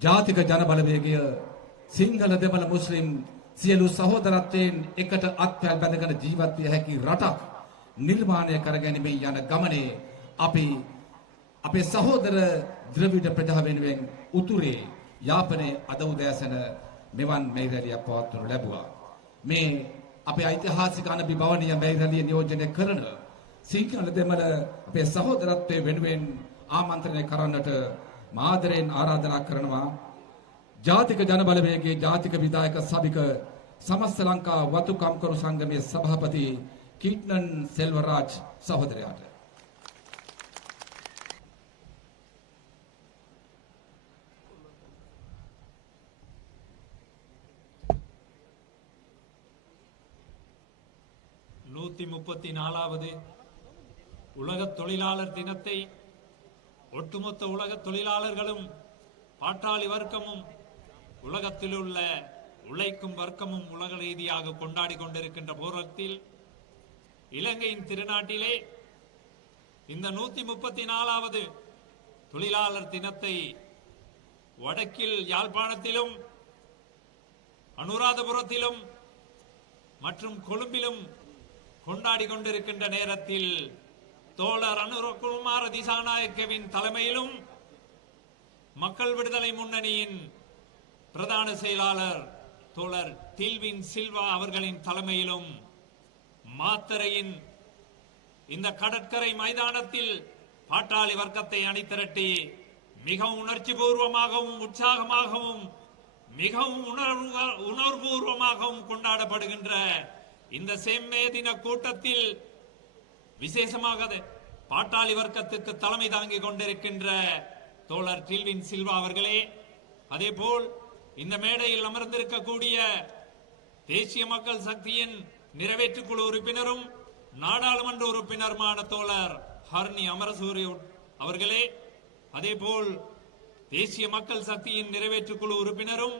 ජාතික ජන බලවේගය සිංහල දෙමළ මුස්ලිම් සියලු සහෝදරත්වයෙන් එකට අත්පැල් බැඳගෙන ජීවත් විය හැකි රටක් නිර්මාණය කරගැනීමේ යන ගමනේ අපි අපේ සහෝදර ද්‍රවිඩ ප්‍රජාව වෙනුවෙන් උතුරේ යාපනයේ අද උදෑසන මෙවන් මෙයිරැලියක් පවත්වනු ලැබුවා. මේ අපේ ඓතිහාසික අනබිබවනීය මෙයිරැලිය නියෝජනය කරන සිංහල දෙමළ අපේ සහෝදරත්වයේ වෙනුවෙන් ආමන්ත්‍රණය කරන්නට මාදරෙන් ආරාධනා කරනවා. ජාතික ජන බලවේගයේ ජාතික විධායක සභික සමස්ත ලංකා වතු කම්කරු සංගමයේ සභාපති කීට්නන් සෙල්වරාජ් සහෝදරයාට வது உலக தொழிலாளர் தினத்தை ஒட்டுமொத்த உலக தொழிலாளர்களும் பாட்டாளி வர்க்கமும் உலகத்தில் உள்ள உழைக்கும் வர்க்கமும் உலக ரீதியாக கொண்டாடி கொண்டிருக்கின்ற போராட்டத்தில் இலங்கையின் திருநாட்டிலே இந்த 134வது தொழிலாளர் தினத்தை வடக்கில் யாழ்ப்பாணத்திலும் அனுராதபுரத்திலும் மற்றும் கொழும்பிலும் கொண்டாடி கொண்டிருக்கின்ற நேரத்தில் தோழர் அனுரகுமார திசாநாயக்கவின் தலைமையிலும் மக்கள் விடுதலை முன்னணியின் பிரதான செயலாளர் தோழர் டில்வின் சில்வா அவர்களின் தலைமையிலும் மாத்தரையின் இந்த கடற்கரை மைதானத்தில் பாட்டாளி வர்க்கத்தை அணிதிரட்டி மிகவும் உணர்ச்சி பூர்வமாகவும் உற்சாகமாகவும் மிகவும் உணர்வுபூர்வமாகவும் கொண்டாடப்படுகின்ற இந்த செம்மே தின கூட்டத்தில் விசேஷமாக பாட்டாளி வர்க்கத்துக்கு தலைமை தாங்கிக் கொண்டிருக்கின்ற தோழர் டில்வின் சில்வா அவர்களே, அதேபோல் இந்த மேடையில் அமர்ந்திருக்கக்கூடிய தேசிய மக்கள் சக்தியின் நிறைவேற்று குழு உறுப்பினரும் நாடாளுமன்ற உறுப்பினருமான தோழர் ஹர்னி அமரசூரி அவர்களே, அதேபோல் தேசிய மக்கள் சக்தியின் நிறைவேற்று குழு உறுப்பினரும்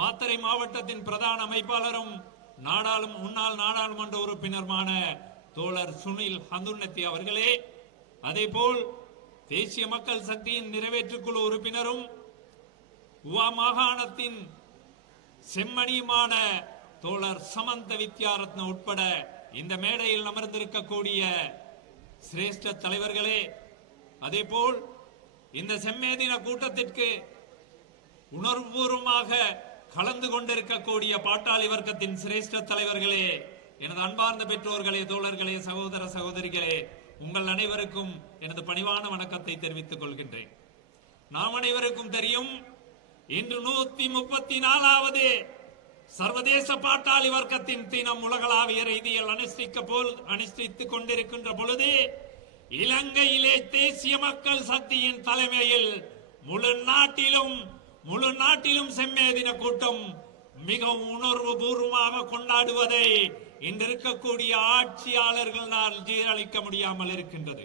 மாத்தறை மாவட்டத்தின் பிரதான அமைப்பாளரும் முன்னாள் நாடாளுமன்ற உறுப்பினருமான தோழர் சுனில் ஹந்துன்னத்தி அவர்களே, அதேபோல் தேசிய மக்கள் சக்தியின் நிறைவேற்று குழு உறுப்பினரும் உவா மாகாணத்தின் செம்மணியுமான தோழர் சமந்த வித்யாரத்ன உட்பட இந்த மேடையில் அமர்ந்திருக்கக்கூடிய சிரேஷ்ட தலைவர்களே, அதேபோல் இந்த செம்மே தின கூட்டத்திற்கு உணர்வுபூர்வமாக கலந்து கொண்டிருக்கக்கூடிய பாட்டாளி வர்க்கத்தின் சிரேஷ்ட தலைவர்களே, எனது அன்பார்ந்த பெற்றோர்களே, தோழர்களே, சகோதர சகோதரிகளே, உங்கள் அனைவருக்கும் எனது பணிவான வணக்கத்தை தெரிவித்துக் கொள்கின்றேன். நாம் அனைவருக்கும் தெரியும், இன்று 134வது சர்வதேச பாட்டாளி வர்க்கத்தின் தினம் உலகளாவிய ரீதியில் அனுஷ்டித்துக் கொண்டிருக்கின்ற பொழுது இலங்கையிலே தேசிய மக்கள் சக்தியின் தலைமையில் முழு நாட்டிலும் செம்மே தின கூட்டம் மிகவும் உணர்வு பூர்வமாக கொண்டாடுவதை இன்றிருக்கக்கூடிய ஆட்சியாளர்களால் ஜீரணிக்க முடியாமல் இருக்கின்றது.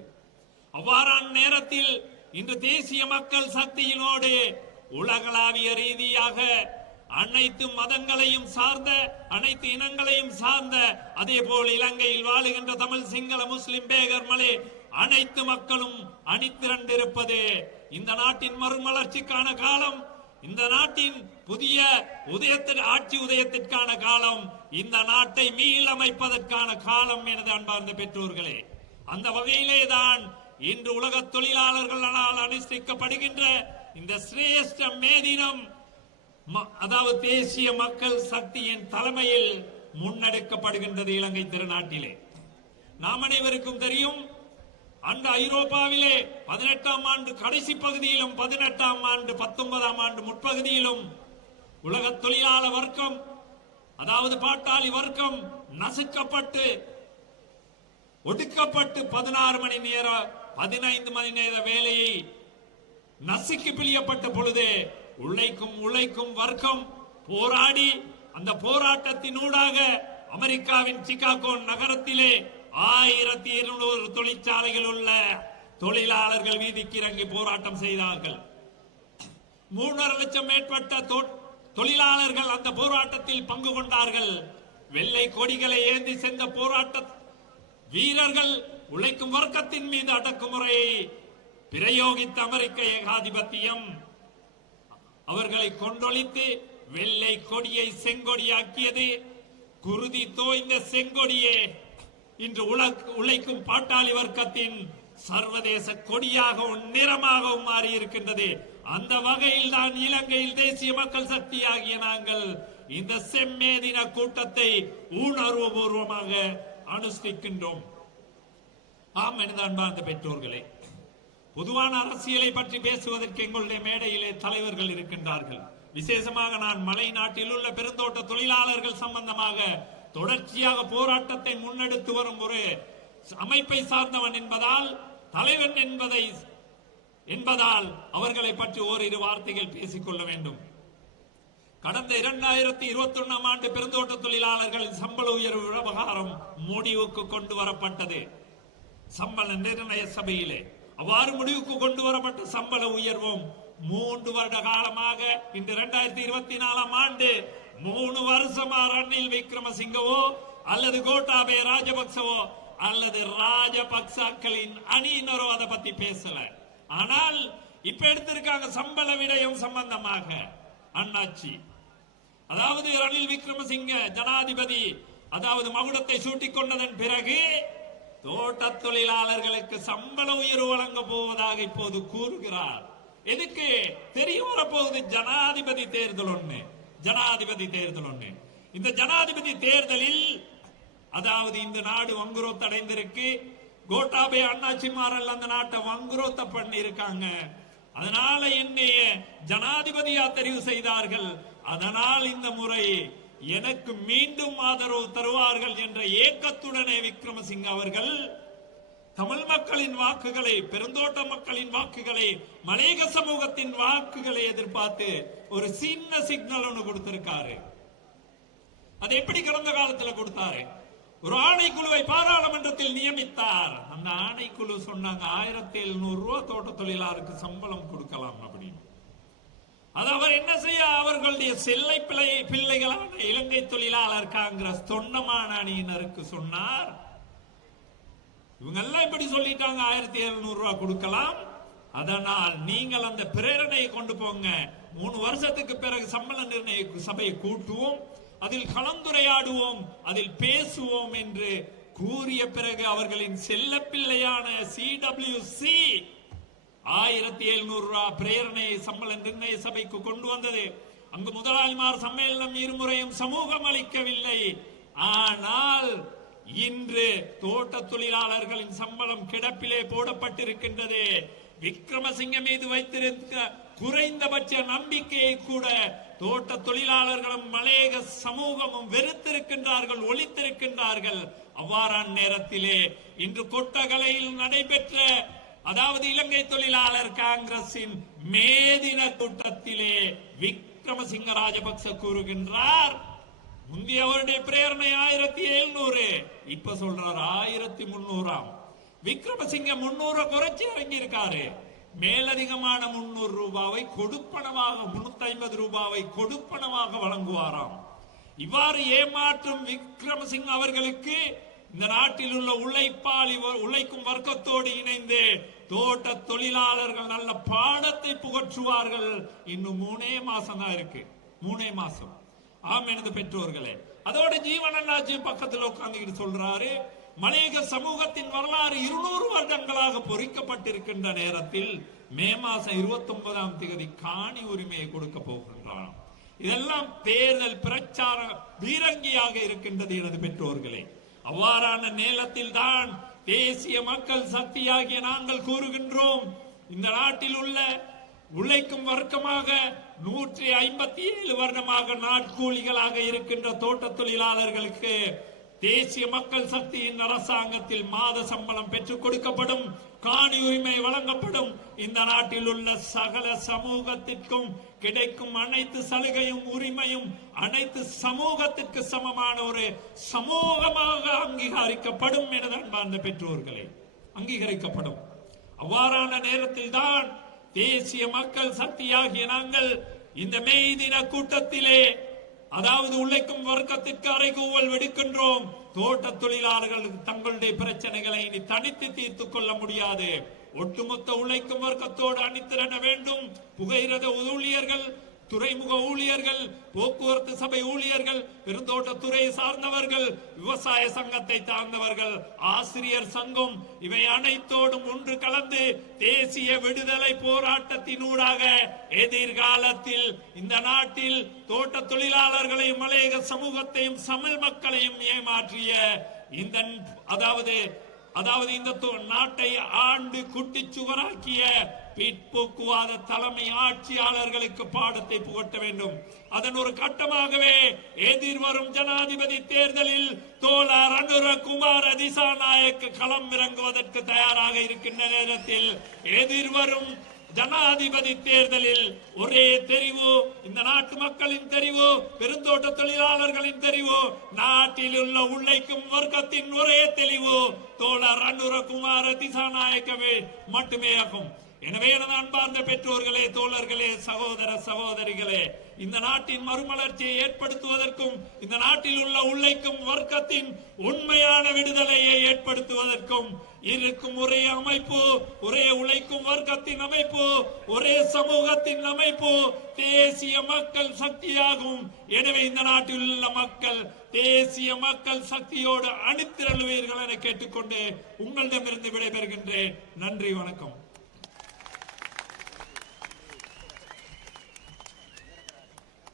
அவ்வாறான நேரத்தில் இன்று தேசிய மக்கள் சக்தியினோடு உலகளாவிய ரீதியாக அனைத்து மதங்களையும் சார்ந்த அனைத்து இனங்களையும் சார்ந்த அதே போல் இலங்கையில் வாழுகின்ற தமிழ் சிங்கள முஸ்லிம் பேகர் மலே அனைத்து மக்களும் அணிதிரண்டிருப்பது இந்த நாட்டின் மறுமலர்ச்சிக்கான காலம், இந்த நாட்டின் புதிய ஆட்சி உதயத்திற்கான காலம், இந்த நாட்டை மீளமைப்பதற்கான காலம். எனது அன்பார்ந்த பெற்றோர்களே, அந்த வகையிலே தான் இன்று உலக தொழிலாளர்களால் அனுஷ்டிக்கப்படுகின்ற இந்த சிரேஷ்ட மே தினம், அதாவது தேசிய மக்கள் சக்தியின் தலைமையில் முன்னெடுக்கப்படுகின்றது இலங்கை திருநாட்டிலே. நாம் அனைவருக்கும் தெரியும், அந்த ஐரோப்பாவிலே 18ஆம் ஆண்டு கடைசி பகுதியிலும் 18ஆம் ஆண்டு 19ஆம் ஆண்டு முற்பகுதியிலும் உலக தொழிலாளர் வர்க்கம், அதாவது பாட்டாளி வர்க்கம் நசுக்கப்பட்டு ஒடுக்கப்பட்டு 15 மணி நேர வேலையை நசுக்கி பிழியப்பட்ட பொழுது உழைக்கும் வர்க்கம் போராடி அந்த போராட்டத்தினூடாக அமெரிக்காவின் சிகாகோ நகரத்திலே 1200 தொழிற்சாலைகள் உள்ள தொழிலாளர்கள் வீதிக்கு இறங்கி போராட்டம் செய்தார்கள். 3.5 லட்சம் மேற்பட்ட தொழிலாளர்கள் அந்த போராட்டத்தில் பங்கு கொண்டார்கள். வெள்ளை கொடிகளை ஏந்தி சென்ற போராட்ட வீரர்கள் உழைக்கும் வர்க்கத்தின் மீது அடக்குமுறையை பிரயோகித்த அமெரிக்க ஏகாதிபத்தியம் அவர்களை கொண்டொழித்து வெள்ளை கொடியை செங்கொடியாக்கியது. குருதி தோய்ந்த செங்கொடியே இன்று உழைக்கும் பாட்டாளி வர்க்கத்தின் சர்வதேச கொடியாகவும் நிறமாகவும் மாறி இருக்கின்றது. அந்த வகையில் தான் இலங்கையில் தேசிய மக்கள் சக்தி ஆகிய நாங்கள் இந்த செம்மே தின கூட்டத்தை உணர்வுபூர்வமாக அனுஷ்டிக்கின்றோம். ஆம் எனது அன்பார்ந்த பெற்றோர்களே, பொதுவான அரசியலை பற்றி பேசுவதற்கு எங்களுடைய மேடையிலே தலைவர்கள் இருக்கின்றார்கள். விசேஷமாக நான் மலை நாட்டில் உள்ள பெருந்தோட்ட தொழிலாளர்கள் சம்பந்தமாக தொடர்ச்சியாக போராட்டத்தை முன்னெடுத்து வரும் ஒரு அமைப்பை சார்ந்தவன் என்பதால், தலைவன் என்பதால் அவர்களை பற்றி ஓரிரு வார்த்தைகள் பேசிக்கொள்ள வேண்டும். கடந்த 2021 ஆண்டு பெருந்தோட்ட தொழிலாளர்களின் சம்பள உயர்வு விவகாரம் முடிவுக்கு கொண்டு வரப்பட்டது. சம்பள நிர்ணய சபையிலே அவ்வாறு முடிவுக்கு கொண்டு வரப்பட்ட சம்பள உயர்வும் 3 வருட காலமாக இன்று 2024 ஆண்டு 3 வருஷமா ரணில் விக்ரமசிங்கவோ அல்லது கோட்டாபய ராஜபக்சவோ அல்லது ராஜபக்சாக்களின் அணியினரோ அதை பத்தி பேசல. ஆனால் இப்ப எடுத்திருக்காங்க சம்பள விடயம் சம்பந்தமாக அண்ணாச்சி, அதாவது ரணில் விக்ரமசிங்க ஜனாதிபதி அதாவது மகுடத்தை சூட்டிக் கொண்டதன் பிறகு தோட்ட தொழிலாளர்களுக்கு சம்பள உயர்வு வழங்க போவதாக இப்போது கூறுகிறார். எதுக்கு தெரிய வரப்போகுது? ஜனாதிபதி தேர்தல் ஒண்ணு. இந்த ஜனாதிபதி தேர்தலில் அதாவது இந்த நாடு வங்குரோத்து அடைந்திருக்கு. கோட்டாபய அண்ணாச்சிமாரல் அந்த நாட்டை வங்குரோத்த பண்ணி இருக்காங்க. அதனால என்னைய ஜனாதிபதியா தெரிவு செய்தார்கள். அதனால் இந்த முறை எனக்கு மீண்டும் ஆதரவு தருவார்கள் என்ற ஏக்கத்துடனே விக்ரமசிங்க அவர்கள் தமிழ் மக்களின் வாக்குகளை, பெருந்தோட்ட மக்களின் வாக்குகளை, மலையக சமூகத்தின் வாக்குகளை எதிர்பார்த்து ஒரு சின்ன சிக்னல் ஒன்று கொடுத்திருக்காரு. அது எப்படி கடந்த காலத்தில் கொடுத்தாரு? ஒரு ஆணைக்குழுவை பாராளுமன்றத்தில் நியமித்தார். அந்த ஆணைக்குழு சொன்னாங்க 1700 ரூபாய் தோட்ட தொழிலாளருக்கு சம்பளம் கொடுக்கலாம் அப்படின்னு. அது அவர் என்ன செய்ய, அவர்களுடைய செல்லை பிள்ளைகளான இலங்கை தொழிலாளர் காங்கிரஸ் தொண்டமான அணியினருக்கு சொன்னார். இவங்க எல்லாம் இப்படி சொல்லிட்டாங்க 1700 ரூபாய் கொடுக்கலாம். அதனால் நீங்கள் அந்த பிரேரணையை கொண்டு போங்க. 3 வருஷத்துக்கு பிறகு சம்பள நிர்ணய சபையை கூட்டுவோம், அதில் கலந்துரையாடுவோம், அதில் பேசுவோம் என்று கூறிய பிறகு அவர்களின் செல்ல பிள்ளையான CWC 1700 ரூபாய் பிரேரணையை சம்பள நிர்ணய சபைக்கு கொண்டு வந்தது. அங்கு முதலாளிமார் சம்மேளனம் இருமுறையும் சமூகம் அளிக்கவில்லை. ஆனால் இன்று தோட்ட தொழிலாளர்களின் சம்பளம் கிடப்பிலே போடப்பட்டிருக்கின்றது. விக்ரமசிங்க மீது வைத்திருக்க குறைந்தபட்ச நம்பிக்கையை கூட தோட்ட தொழிலாளர்களும் மலையக சமூகமும் வெறுத்திருக்கின்றார்கள், ஒழித்திருக்கின்றார்கள். அவ்வாறான நேரத்திலே இன்று கொட்டகலையில் நடைபெற்ற அதாவது இலங்கை தொழிலாளர் காங்கிரசின் மேதின கூட்டத்திலே விக்ரமசிங்க ராஜபக்ச கூறுகின்றார், முந்தைய அவருடைய பிரேரணை 1700, இப்ப சொல்றார் 1300. விக்ரமசிங்க 300 குறைச்சி இறங்கி இருக்காரு. மேலதிகமான 300 ரூபாவை கொடுப்பனவாக 350 ரூபாவை கொடுப்பனவாக வழங்குவாராம். இவ்வாறு ஏமாற்றும் விக்ரமசிங்க அவர்களுக்கு இந்த நாட்டில் உள்ள உழைக்கும் வர்க்கத்தோடு இணைந்து தோட்ட தொழிலாளர்கள் நல்ல பாடத்தை புகற்றுவார்கள். இன்னும் 3 மாசம் தான் இருக்கு, 3 மாசம். ஆம் எனது பெற்றோர்களே, அதோட ஜீவனண்ணாச்சியும் பக்கத்தில் உட்கார்ந்து சொல்றாரு, மலையக சமூகத்தின் வரலாறு 200 வருடங்களாக பொறிக்கப்பட்டிருக்கின்ற நேரத்தில் மே மாசம் 29ஆம் தேதி காணி உரிமையை கொடுக்க போகின்றான். இதெல்லாம் தேர்தல் பிரச்சார பீரங்கியாக இருக்கின்றது எனது பெற்றோர்களே. அவ்வாறான நேரத்தில் தான் தேசிய மக்கள் சக்தியாகிய நாங்கள் கூறுகின்றோம், இந்த நாட்டில் உள்ள உழைக்கும் வர்க்கமாக 157 வருடமாக நாட்கூலிகளாக இருக்கின்ற தோட்ட தொழிலாளர்களுக்கு தேசிய மக்கள் சக்தியின் அரசாங்கத்தில் மாத சம்பளம் பெற்றுக் கொடுக்கப்படும், காணி உரிமை வழங்கப்படும். இந்த நாட்டில் உள்ள சகல சமூகத்திற்கும் கிடைக்கும் அனைத்து சலுகையும் உரிமையும் அனைத்து சமூகத்திற்கு சமமான ஒரு சமூகமாக அங்கீகரிக்கப்படும் என அன்பார்ந்த பெற்றோர்களே, அங்கீகரிக்கப்படும். அவ்வாறான நேரத்தில் தான் தேசிய மக்கள் சக்தியாகிய நாங்கள் இந்த மே தின கூட்டத்திலே அதாவது உழைக்கும் வர்க்கத்திற்கு அறைகூவல் விடுக்கின்றோம். தோட்ட தொழிலாளர்கள் தங்களுடைய பிரச்சனைகளை இனி தனித்து தீர்த்துக் கொள்ள முடியாது. ஒட்டுமொத்த உழைக்கும் வர்க்கத்தோடு அணிதிரள வேண்டும். புகையிரத ஊழியர்கள், துறைமுக ஊழியர்கள், போக்குவரத்து சபை ஊழியர்கள், பெருந்தோட்டத்துறை சார்ந்தவர்கள், விவசாய சங்கத்தை சார்ந்தவர்கள், ஆசிரியர் சங்கம், இவை அனைத்தோடும் ஒன்று கலந்து தேசிய விடுதலை போராட்டத்தினூடாக எதிர்காலத்தில் இந்த நாட்டில் தோட்ட தொழிலாளர்களையும் மலையக சமூகத்தையும் தமிழ் மக்களையும் ஏமாற்றிய இந்த அதாவது இந்த நாட்டை ஆண்டு குட்டிச்சுவராக்கிய பிற்போக்குவாத தலைமை ஆட்சியாளர்களுக்கு பாடத்தை புகட்ட வேண்டும். அதன் ஒரு கட்டமாகவே எதிர்வரும் ஜனாதிபதி தேர்தலில் தோழர் ரணுரகுமார திசாநாயக்க களம் இறங்குவதற்கு தயாராக இருக்கின்ற நேரத்தில் எதிர்வரும் ஜனாதிபதி தேர்தலில் ஒரே தெரிவு, இந்த நாட்டு மக்களின் தெரிவு, பெருந்தோட்ட தொழிலாளர்களின் தெரிவு, நாட்டில் உள்ள உழைக்கும் வர்க்கத்தின் ஒரே தெளிவு தோழர் ரணுரகுமார திசாநாயக்கவே மட்டுமே ஆகும். எனவே எனது அன்பார்ந்த பெற்றோர்களே, தோழர்களே, சகோதர சகோதரிகளே, இந்த நாட்டின் மறுமலர்ச்சியை ஏற்படுத்துவதற்கும் இந்த நாட்டில் உள்ள உழைக்கும் வர்க்கத்தின் உண்மையான விடுதலையை ஏற்படுத்துவதற்கும் இருக்கும் ஒரே அமைப்பு, ஒரே உழைக்கும் வர்க்கத்தின் அமைப்பு, ஒரே சமூகத்தின் அமைப்பு தேசிய மக்கள் சக்தியாகும். எனவே இந்த நாட்டில் உள்ள மக்கள் தேசிய மக்கள் சக்தியோடு அணிதிரளுவீர்கள் என கேட்டுக்கொண்டு உங்களிடமிருந்து விடைபெறுகின்றேன். நன்றி, வணக்கம்.